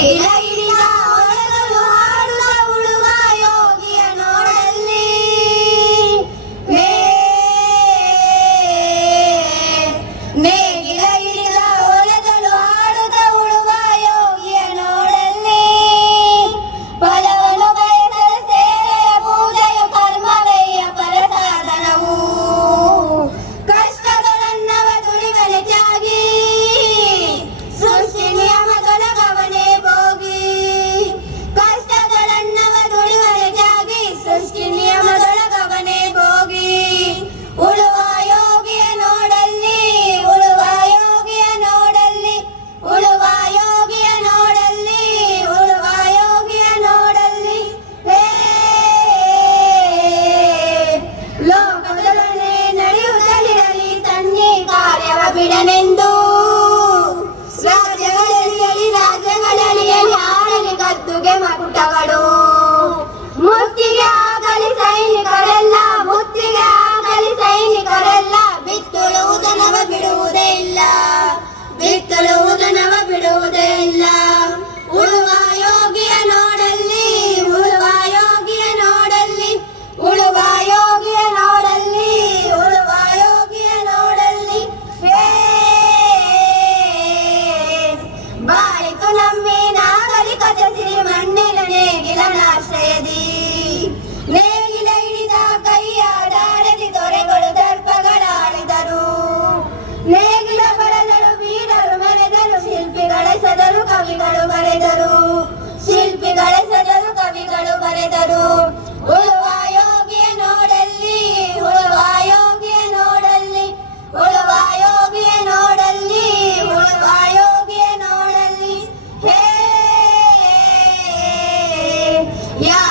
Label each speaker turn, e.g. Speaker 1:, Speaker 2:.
Speaker 1: ilahi Mírame en ಕವಿಗಳು ಬರೆದರು. ಶಿಲ್ಪಿಗಳೆಸೆದರು ಕವಿಗಳು ಬರೆದರು. ಉಳುವ ಯೋಗಿಯ ನೋಡಲ್ಲಿ ಉಳುವ ಯೋಗಿಯ ನೋಡಲ್ಲಿ ಉಳುವ ಯೋಗಿಯ ನೋಡಲ್ಲಿ ಉಳುವ ಯೋಗಿಯ ನೋಡಲ್ಲಿ. ಹೇ ಯಾ